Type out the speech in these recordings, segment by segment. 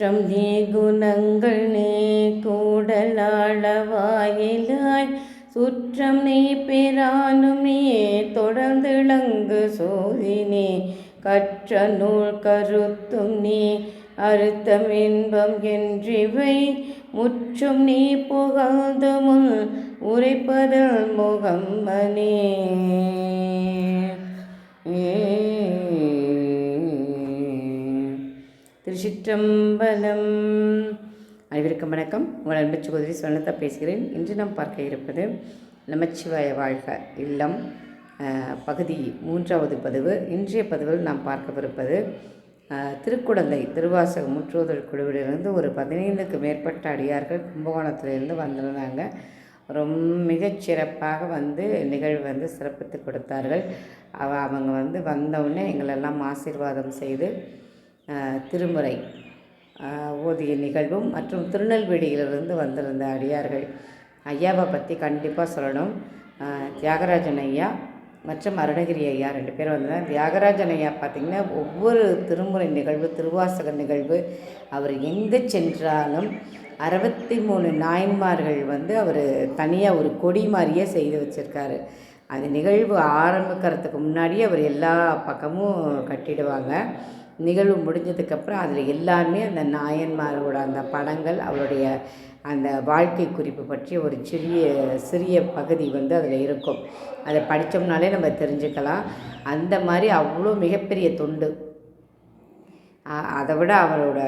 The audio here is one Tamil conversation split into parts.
நீ குணங்கள் நீ கூடலாளவாயிலாய் சுற்றம் நீ பிரானும் நீ தொடர்ந்திளங்கு சோதினே கற்ற நூல் கருத்தும் நீ அறுத்தம் இன்பம் என்றிவை முற்றும் நீ புகழ்ந்து முன் உரைப்பதல் முகம்மனே. திருச்சிற்றம்பலம். அனைவருக்கும் வணக்கம். உங்கள் அன்பு சகோதரி சுவர்ணலதா பேசுகிறேன். இன்று நாம் பார்க்க இருப்பது நமச்சிவாய வாழ்க இல்லம் பகுதி 3வது பதிவு. இன்றைய பதிவில் நாம் பார்க்கவிருப்பது திருக்குடந்தை திருவாசக முற்றோதல் குழுவிலிருந்து ஒரு 15க்கு மேற்பட்ட அடியார்கள் கும்பகோணத்திலிருந்து வந்திருந்தாங்க. மிகச்சிறப்பாக நிகழ்வு சிறப்பித்து கொடுத்தார்கள். அவங்க வந்தவுடனே எங்களெல்லாம் ஆசீர்வாதம் செய்து திருமுறை ஓதிய நிகழ்வும் மற்றும் திருநெல்வேலியிலிருந்து வந்திருந்த அடியார்கள் ஐயாவை பற்றி கண்டிப்பாக சொல்லணும். தியாகராஜன் ஐயா மற்றும் அருணகிரி ஐயா 2 பேர் வந்தாங்க. தியாகராஜன் ஐயா பார்த்திங்கன்னா ஒவ்வொரு திருமுறை நிகழ்வு திருவாசக நிகழ்வு அவர் எங்கே சென்றாலும் 63 நாயன்மார்கள் அவர் தனியாக ஒரு கொடி மாதிரியே செய்து வச்சுருக்காரு. அந்த நிகழ்வு ஆரம்பிக்கிறதுக்கு முன்னாடியே அவர் எல்லா பக்கமும் கட்டிடுவாங்க. நிகழ்வு முடிஞ்சதுக்கப்புறம் அதில் எல்லாமே அந்த நாயன்மாரோட அந்த படங்கள் அவருடைய அந்த வாழ்க்கை குறிப்பு பற்றி ஒரு சிறிய பகுதி அதில் இருக்கும். அதை படித்தோம்னாலே நம்ம தெரிஞ்சுக்கலாம். அந்த மாதிரி அவ்வளோ மிகப்பெரிய தொண்டு. அதை விட அவரோட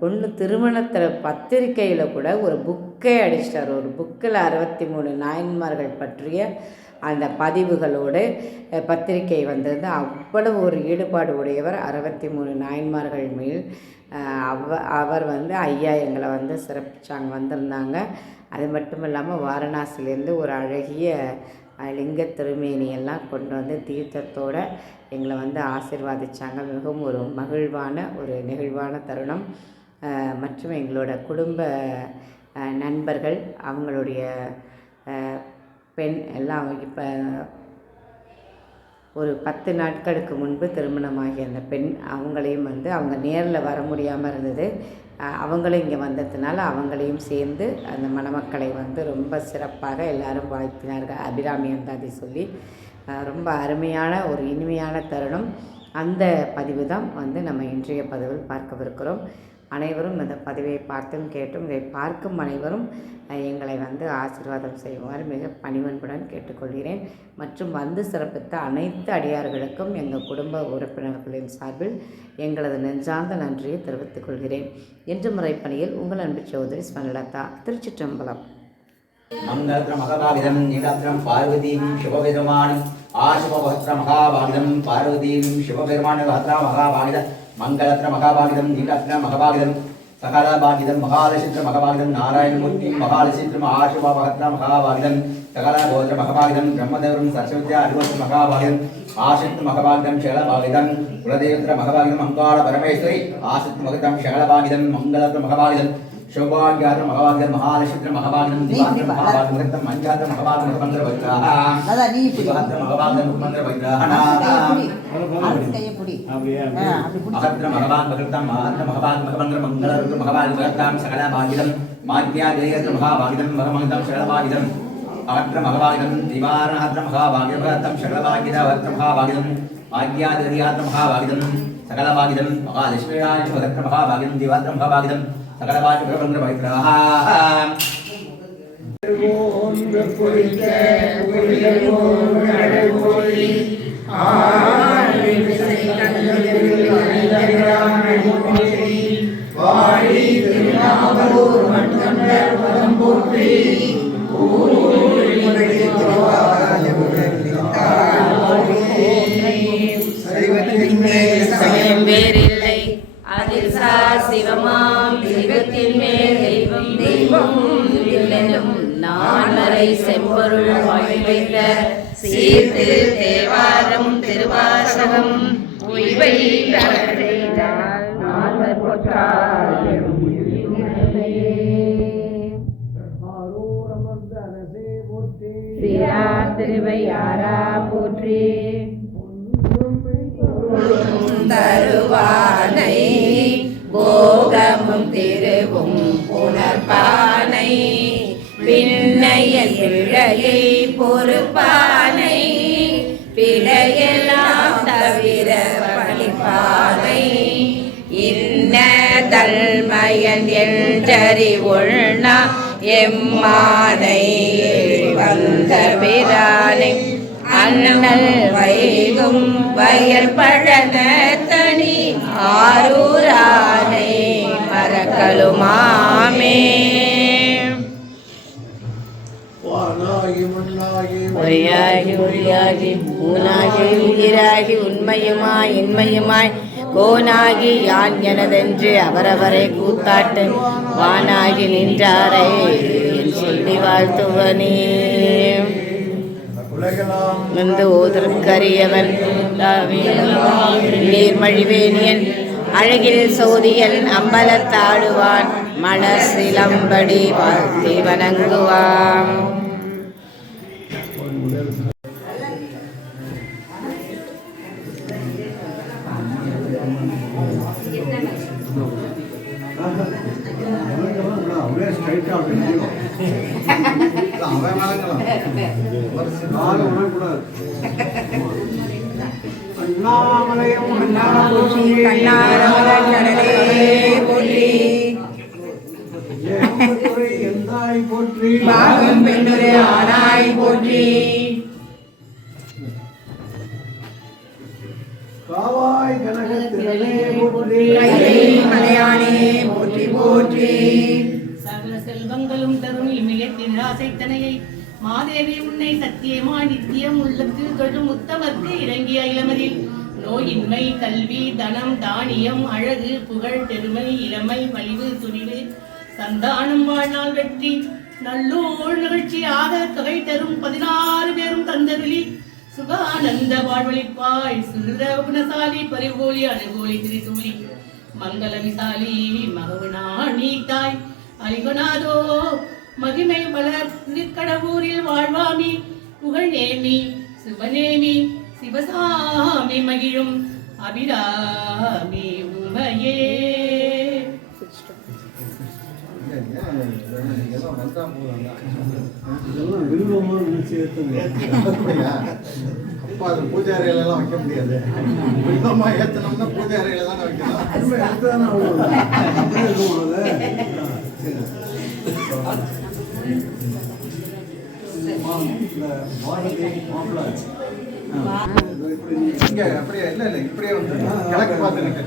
பொண்ணு திருமணத்தில் பத்திரிக்கையில் கூட ஒரு புக்கே அடிச்சிட்டார். ஒரு புக்கில் 63 நாயன்மார்கள் பற்றிய அந்த பதிவுகளோடு பத்திரிகை அவ்வளவு ஒரு ஈடுபாடு உடையவர். 63 நாயன்மார்கள் மேல் அவர் ஐயா எங்களை சிறப்பிச்சாங்க வந்திருந்தாங்க. அது மட்டும் இல்லாமல் வாரணாசிலேருந்து ஒரு அழகிய லிங்க திருமேனியெல்லாம் கொண்டு தீர்த்தத்தோடு எங்களை ஆசீர்வாதித்தாங்க. மிகவும் ஒரு மகிழ்வான ஒரு நெகிழ்வான தருணம். மற்றும் எங்களோட குடும்ப நண்பர்கள் அவங்களுடைய பெண் எல்லாம் இப்போ ஒரு 10 நாட்களுக்கு முன்பு திருமணமாகிய அந்த பெண் அவங்களையும் அவங்க நேரில் வர முடியாமல் இருந்தது. அவங்களும் இங்கே வந்ததுனால அவங்களையும் சேர்ந்து அந்த மணமக்களை ரொம்ப சிறப்பாக எல்லாரும் வாழ்த்தினார்கள். அபிராமி அந்தாதி சொல்லி ரொம்ப அருமையான ஒரு இனிமையான தருணம். அந்த பதிவு தான் நம்ம இன்றைய பதிவில் பார்க்கவிருக்கிறோம். அனைவரும் இந்த பதிவை பார்த்தும் கேட்டும் இதை பார்க்கும் அனைவரும் எங்களை ஆசீர்வாதம் செய்வார் மிக பணிவன்புடன் கேட்டுக்கொள்கிறேன். மற்றும் சிறப்பித்த அனைத்து அடியார்களுக்கும் எங்கள் குடும்ப உறுப்பினர்களின் சார்பில் எங்களது நெஞ்சார்ந்த நன்றியை தெரிவித்துக் கொள்கிறேன். இன்று முறைப்பணியில் உங்கள் அன்பு சகோதரி சுவர்ணலதா. திருச்சிற்றம்பலம். மங்களத்ர மகாபாகிதம் நீலாத்ரம் பார்வதீம் சிவபெருமானும் ஆசுபவத்ர மகாபாகிதம் பார்வதீம் சிவபெருமான மகாபாகித மங்களத்ர மகாபாகிதம் நீலாத்ர மகாபாகிதம் சகலபாகிதம் மகாலசித்ர மகாபாகிதம் நாராயணமூர்த்தி மகாலசித்ர ஆசுபவத்ர மகாபாகிதம் சகலபோத்ர மகாபாகிதம் பிரம்மதேவரம் சரஸ்வத்யா அருவத்ர மகாபாகிதம் ஆசித்ர மகாபாகிதம் சகலபாகிதம் குலதேவத்ர மகாபாகிதம் அங்காள பரமேஸ்வரி ஆசித்ர மகதம் சகலபாகிதம் மங்களத்ர மகாபாகிதம் शोभाग्यात्र महाभाग्यम महालक्ष्मी महाभाग्यम दिवात्र महाभाग्यम रत्न मंजात्र महाभाग्यम मंत्र वैद्राः दादा नी दिवात्र महाभाग्यम मंत्र वैद्राः आरतिय पुडी अहत्र महाभाग्यम भगवतं महात्र महाभाग्यम मंत्र मंगल रुद्र महाभाग्यम रत्नाम सकल भाग्यम माध्या देयत्र महाभाग्यम भगवतं सकल भाग्यम अहत्र महाभाग्यम दिवारहत्र महाभाग्यम रत्नाम सकल भाग्यम अहत्र महाभाग्यम माध्या देयत्र महाभाग्यम सकल भाग्यम महालक्ष्मी भगवतं महाभाग्यम दिवात्र महाभाग्यम சகலபாஜ பிரபந்த வைத்ராஹ ஓம் புரிக்க புரியவோம் நடவோலி ஆரி விசை கண்ணகிரி ஐதராமி வாடி திருநாவலூர் மண்டந்தர் பதம் போற்றி ஊரி சைவத்தின் மேல் சமயம் வேறில்லை அதில் சிவமாம் தெய்வத்தின் மேல் தெய்வம் இல்லெனும் நான்மறை செம்பொருள் வைத்த சீர்த்து தேவாரம் திருவாசகம் உய்வை நால்வர் போற்றாலும் சீரார் திருவையாரா போற்றி தருவானை போகமும் பெருகும் புனர்பானை பின்னைய பிழையை பொறுப்பானை பிழையெல்லாம் தவிர பழிப்பானை இன்ன தல்மயன் என்றறிவுள்னா எம்மானை வந்த பிரானை அண்ணல் வைகும் வயற்பழன தனி ஆரூரானை மறக்கலுமாமே ஒளியாகி ஒளியாகி ஊனாகி உயிராகி உண்மையுமாய் இன்மையுமாய் கோனாகி யான் எனதென்று அவரவரை கூத்தாட்டு வானாகி நின்றாரை சொல்லி வாழ்த்துவனே வந்து ஓதற்கரியவன் நீர்மழிவேணியன் அழகில் சோதியன் அம்பலத்தாடுவான் மலர் சிலம்படி வாழ்த்தி வணங்குவான். பாகம் பெண்ணுரை ஆனாய் போற்றி காவாய் கனகத்திலே போற்றி மலையானே போற்றி போற்றி சகல செல்வங்களும் தரும் இமயத்தின் ஆசைத்தனையை மாதேவி உன்னை சத்தியமா நித்தியம் உள்ளத்தில் தொழும் உத்தமர்க்கு இறங்கிய இளமதில் நோயின்மை கல்வி தனம் தானியம் அழகு புகழ் பெருமை இளமை வலிவு துணிவு சந்தானம் வாழ்நாள் வெற்றி நல்லூர் நிகழ்ச்சி ஆதர தொகை தரும் 16 பேரும் தந்தருளி சுகானந்த வாழ்வழிப்பாய் சுகிருத குணசாலி பரிகோலி அனுகோலி திரிசூலி மங்கள விசாலி மகவுனா நீத்தாய் அலிகுணாதோ மகிமை வளர் திருக்கடவூரில் வாழ்வாமி புகழ் நேமி சிவநேமி சிவசாமி மகிழும் அபிராமி உமையே. அப்பா அது பூஜை அறையில எல்லாம் வைக்க முடியாது. வில்லமா ஏத்தனம்னா பூஜை அறையில தான் வைக்கலாம். இங்க அப்படியே இல்ல இல்ல இப்படியே வந்து கிழக்கு பார்த்து நிக்க.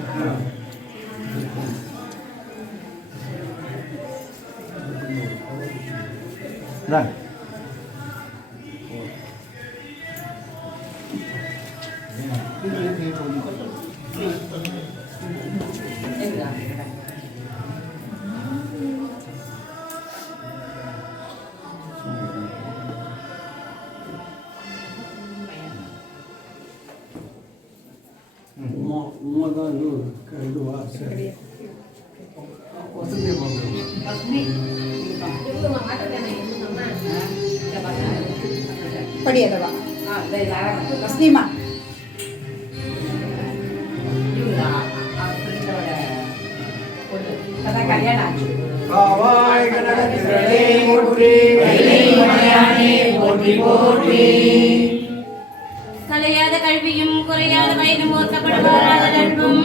படியதவா வஸ்னிமா கல்யாணம் ஆச்சு. கலையாத கல்வியும் குறையாத வயதும் ஓர்க்கப்படாத நட்பும்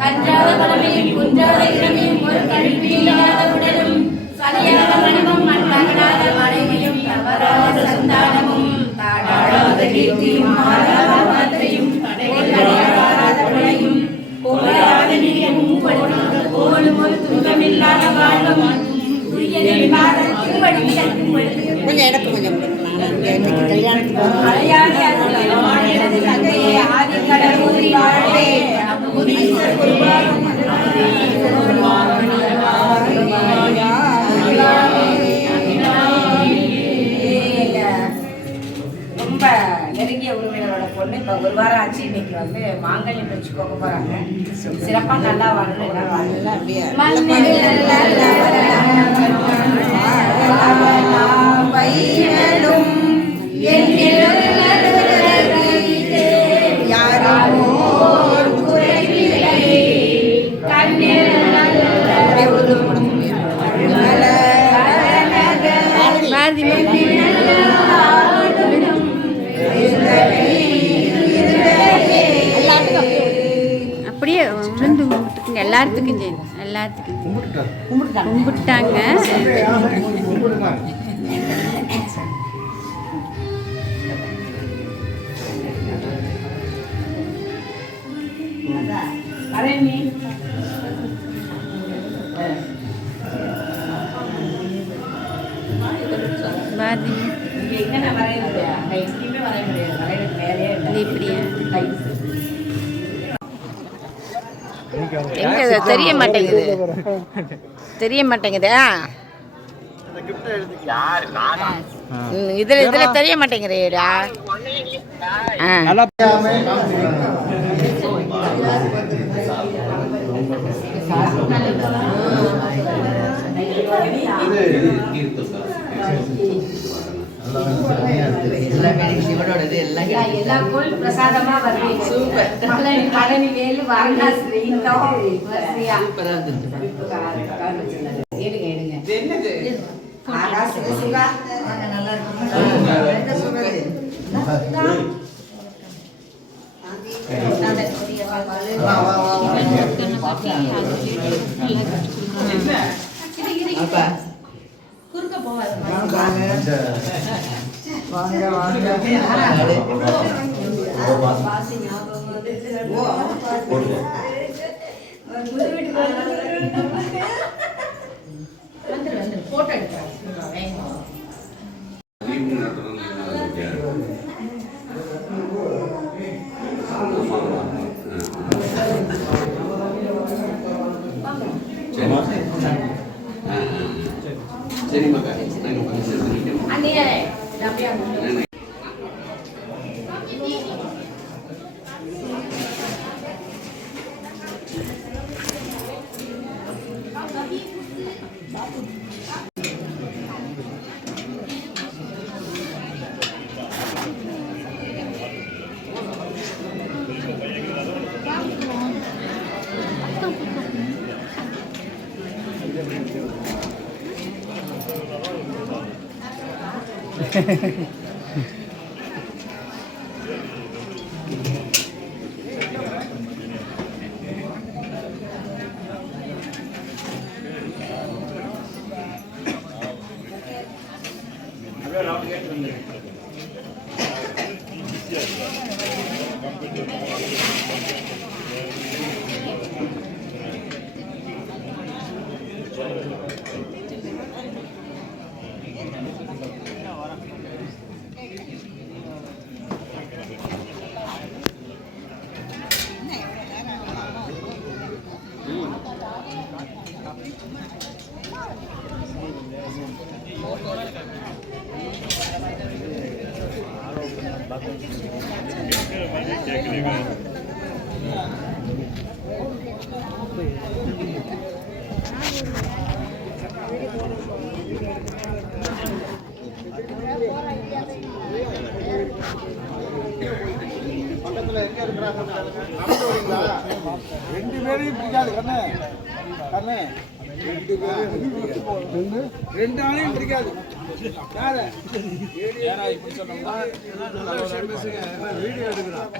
கற்றாத பழமையும் குன்றாத இளமையும் ஒரு கல்வி இல்லாத உடலும் சலியாத மனமும் மண்பகலாத மனைவியும் தவறாத சந்தானமும் தாழாத கீர்த்தியும் மாறாத மாத்திரையும் கடையாத கொலையும் போராத நிலையமும் போலும் ஒரு துன்பமில்லாத வாழ்வும் கொஞ்சம் இடத்து கொஞ்சம் ரொம்ப நெருங்கிய உறவினரோட பொண்ணு இப்போ ஒரு வாரம் ஆச்சு. இன்னைக்கு வந்து மாங்கல்யம் வச்சு போக போறாங்க. சிறப்பாக நல்லா வாழணும். யாரும் எல்லாத்துக்கும் சரி, எல்லாத்துக்கும் கும்பிட்டுட்டாரு. கும்பிட்டாங்க. கும்பிட்டுட்டாங்க. வரேன் நீ பாதி இங்கே எங்கே வரைய முடியாது, அங்கே எங்கேயுமே வரைய முடியாது, வரையிறதுக்கு வேலையே இல்லை. இது இப்படியா? டைப்ஸ். எங்க இது தெரிய மாட்டேங்குது, தெரிய மாட்டேங்குதா? இதுல தெரிய மாட்டேங்குதுடா. எல்லா கோயில் பிரசாதமா வருவீங்க. சூப்பர். பழனி வேலு வாரணாசி எடுங்க எடுங்க. ஆகாஷ் சுகா நல்லா குறுக்க போவாது. போட்டோ எடுக்கிறேன். சரி மக்கா அண்ணியே அப்படியே பக்கத்துல எங்க இருக்கிறாங்க? நடந்து வரீங்களா? ரெண்டு பேரையும் பிடிக்காது கண்ணு. கண்ணு ரெண்டு ஆளையும் பிடிக்காது. யாரு இப்படி சொன்னா வீடியோ எடுக்கிறான்.